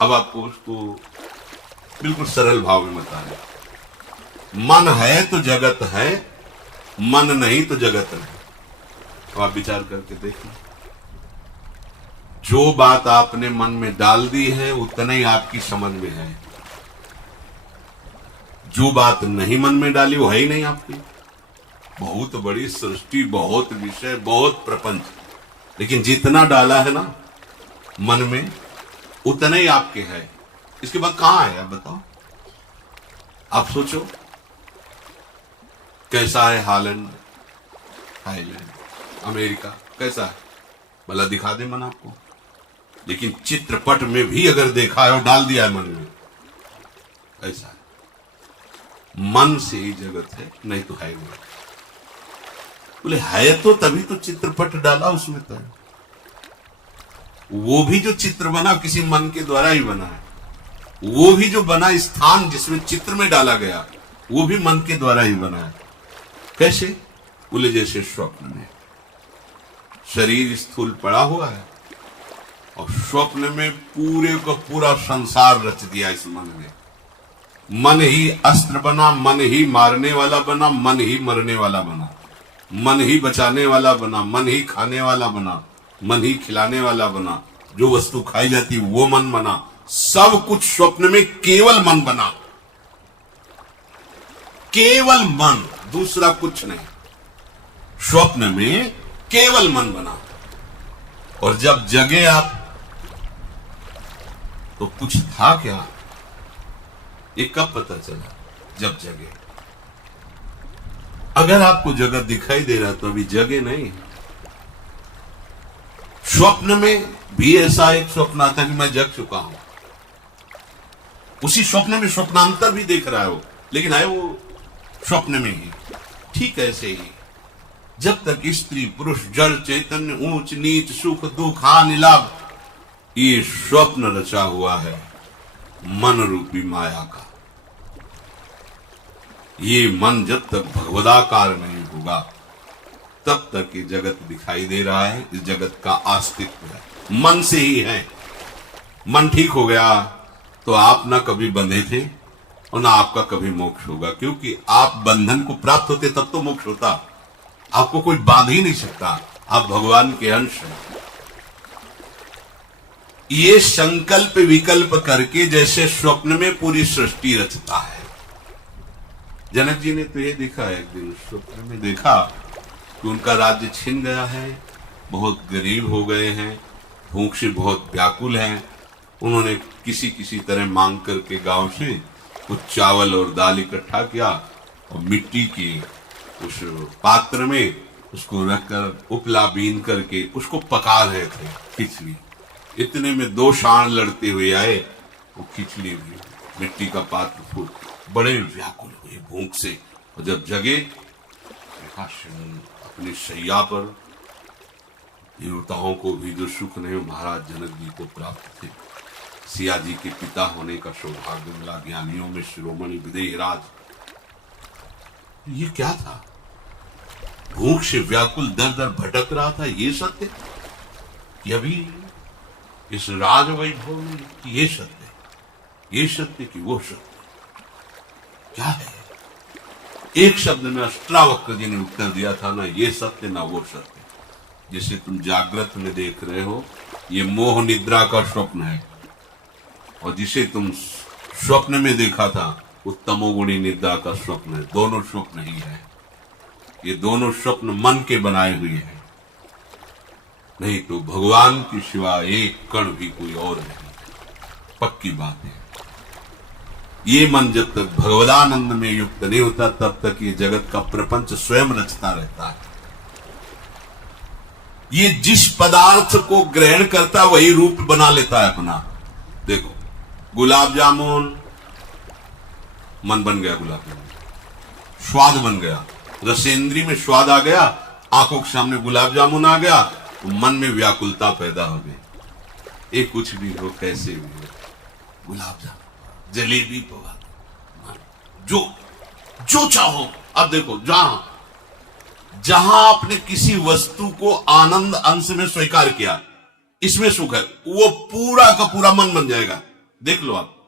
अब आपको उसको बिल्कुल सरल भाव में बता रहे। मन है तो जगत है, मन नहीं तो जगत नहीं। अब आप विचार करके देखिए, जो बात आपने मन में डाल दी है उतना ही आपकी समझ में है। जो बात नहीं मन में डाली वो है ही नहीं आपकी। बहुत बड़ी सृष्टि, बहुत विषय, बहुत प्रपंच, लेकिन जितना डाला है ना मन में उतना ही आपके है। इसके बाद कहां है आप बताओ। आप सोचो कैसा है हालैंड, थाईलैंड, अमेरिका, कैसा है भला दिखा दे मन आपको। लेकिन चित्रपट में भी अगर देखा है और डाल दिया है मन में, ऐसा है। मन से ही जगत है, नहीं तो है नहीं। बोले है तो तभी तो चित्रपट डाला उसमें तो। वो भी जो चित्र बना किसी मन के द्वारा ही बना है। वो भी जो बना स्थान जिसमें चित्र में डाला गया वो भी मन के द्वारा ही बना है। कैसे? बोले जैसे स्वप्न में शरीर स्थूल पड़ा हुआ है और स्वप्न में पूरे का पूरा संसार रच दिया इस मन में। मन ही अस्त्र बना, मन ही मारने वाला बना, मन ही मरने वाला बना, मन ही बचाने वाला बना, मन ही खाने वाला बना, मन ही खिलाने वाला बना। जो वस्तु खाई जाती वो मन बना। सब कुछ स्वप्न में केवल मन बना, केवल मन, दूसरा कुछ नहीं। स्वप्न में केवल मन बना। और जब जगे आप तो कुछ था क्या? ये कब पता चला? जब जगे। अगर आपको जगत दिखाई दे रहा तो अभी जगे नहीं। स्वप्न में भी ऐसा एक स्वप्न आता कि मैं जग चुका हूं। उसी स्वप्न में स्वप्नांतर भी देख रहा है वो, लेकिन है वो स्वप्न में ही। ठीक ऐसे ही जब तक स्त्री पुरुष जड़ चैतन्य ऊंच नीच सुख दुख हानि लाभ ये स्वप्न रचा हुआ है मन रूपी माया का। ये मन जब तक भगवदाकार नहीं होगा तब तक ये जगत दिखाई दे रहा है। इस जगत का अस्तित्व है मन से ही है। मन ठीक हो गया तो आप ना कभी बंधे थे और ना आपका कभी मोक्ष होगा, क्योंकि आप बंधन को प्राप्त होते तब तो मोक्ष होता। आपको कोई बांध ही नहीं सकता, आप भगवान के अंश हैं। ये संकल्प विकल्प करके जैसे स्वप्न में पूरी सृष्टि रचता है। जनक जी ने तो ये देखा है, एक दिन स्वप्न में देखा कि उनका राज्य छिन गया है, बहुत गरीब हो गए हैं, भूख से बहुत व्याकुल हैं। उन्होंने किसी किसी तरह मांग करके गांव से कुछ चावल और दाल इकट्ठा किया और मिट्टी के उस पात्र में उसको रखकर उपला बीन करके उसको पका रहे थे खिचड़ी। इतने में दो सांड लड़ते हुए आए, वो खिचड़ी भी मिट्टी का पात्र फूल, बड़े व्याकुल हुए भूख से। और जब जगे अपनी शैया पर, देवताओं को भी जो सुख नहीं महाराज जनक जी को प्राप्त थे। सिया जी के पिता होने का सौभाग्य मिला, ज्ञानियों में शिरोमणि विदेहराज। ये क्या था? भूख से व्याकुल दर दर भटक रहा था। ये सत्य कि अभी इस राज वैभव में ये सत्य, ये सत्य कि वो सत्य क्या है? एक शब्द में अष्टावक्र जी ने उत्तर दिया था, ना ये सत्य ना वो सत्य। जिसे तुम जागृत में देख रहे हो ये मोह निद्रा का स्वप्न है, और जिसे तुम स्वप्न में देखा था वो तमोगुणी निद्रा का स्वप्न है। दोनों स्वप्न ही है। ये दोनों स्वप्न मन के बनाए हुए हैं, नहीं तो भगवान के सिवा एक कण भी कोई और नहीं। पक्की बात है। ये मन जब तक भगवदानंद में युक्त नहीं होता तब तक ये जगत का प्रपंच स्वयं रचता रहता है। ये जिस पदार्थ को ग्रहण करता वही रूप बना लेता है अपना। देखो गुलाब जामुन, मन बन गया गुलाब जामुन, स्वाद बन गया, रसेंद्री में स्वाद आ गया, आंखों के सामने गुलाब जामुन आ गया तो मन में व्याकुलता पैदा हो गई। ये कुछ भी हो कैसे भी हो, गुलाब जामुन, जलेबी, पोहा, जो चाहो। अब देखो जहां आपने किसी वस्तु को आनंद अंश में स्वीकार किया, इसमें सुख है, वो पूरा का पूरा मन बन जाएगा। देख लो आप।